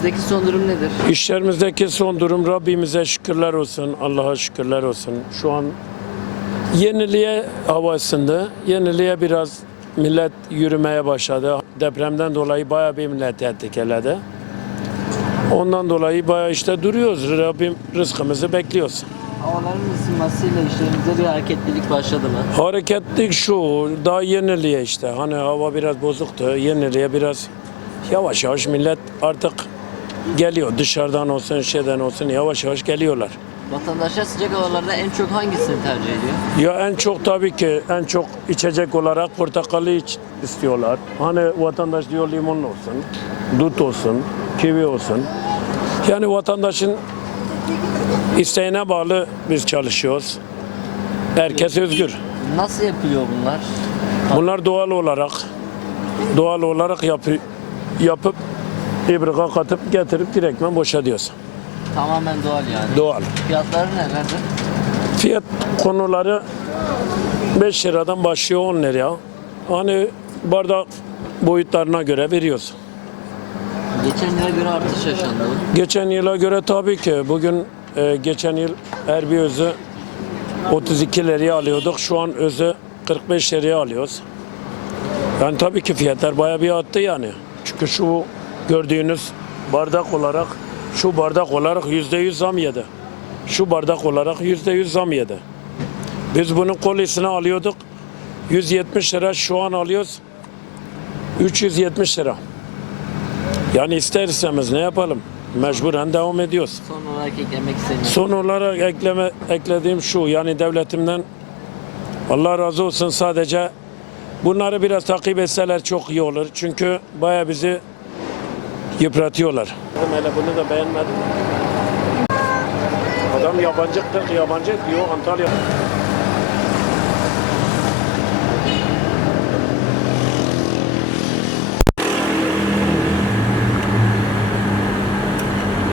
İşlerinizdeki son durum nedir? İşlerimizdeki son durum Rabbimize şükürler olsun, Allah'a şükürler olsun. Şu an yeniliğe havasında, yeniliğe biraz millet yürümeye başladı. Depremden dolayı bayağı bir millet etkikeledi. Ondan dolayı bayağı işte duruyoruz. Rabbim rızkımızı bekliyoruz. Havaların ısınmasıyla işlerinizde bir hareketlilik başladı mı? Hareketlik şu, daha yeniliğe işte. Hani hava biraz bozuktu, yeniliğe biraz yavaş yavaş millet artık geliyor. Dışarıdan olsun, şeyden olsun yavaş yavaş geliyorlar. Vatandaşlar sıcak havalarda en çok hangisini tercih ediyor? Ya en çok tabii ki en çok içecek olarak portakalı iç istiyorlar. Hani vatandaş diyor limonlu olsun, dut olsun, kivi olsun. Yani vatandaşın isteğine bağlı biz çalışıyoruz. Herkes özgür. Nasıl yapılıyor bunlar? Bunlar doğal olarak doğal olarak yapı, yapıp ibrika katıp getirip direktmen boşalıyoruz. Tamamen doğal yani. Doğal. Fiyatları nelerdir? Fiyat konuları 5 liradan başlıyor 10 liraya. Hani bardak boyutlarına göre veriyoruz. Geçen yıla göre artış yaşandı. Geçen yıla göre tabii ki bugün e, geçen yıl her bir özü 32 liraya alıyorduk. Şu an özü 45 liraya alıyoruz. Yani tabii ki fiyatlar bayağı bir arttı yani. Çünkü şu gördüğünüz bardak olarak şu bardak olarak yüzde yüz zam yedi. Şu bardak olarak yüzde yüz zam yedi. Biz bunun kolisini alıyorduk. 170 lira şu an alıyoruz. 370 lira. Yani ister istemez ne yapalım? Mecburen devam ediyoruz. Son olarak eklemek istediğiniz. Son olarak ekleme eklediğim şu yani devletimden Allah razı olsun sadece bunları biraz takip etseler çok iyi olur. Çünkü baya bizi yıpratıyorlar. Hele bunu da beğenmedim. Adam yabancı, yabancı diyor Antalya.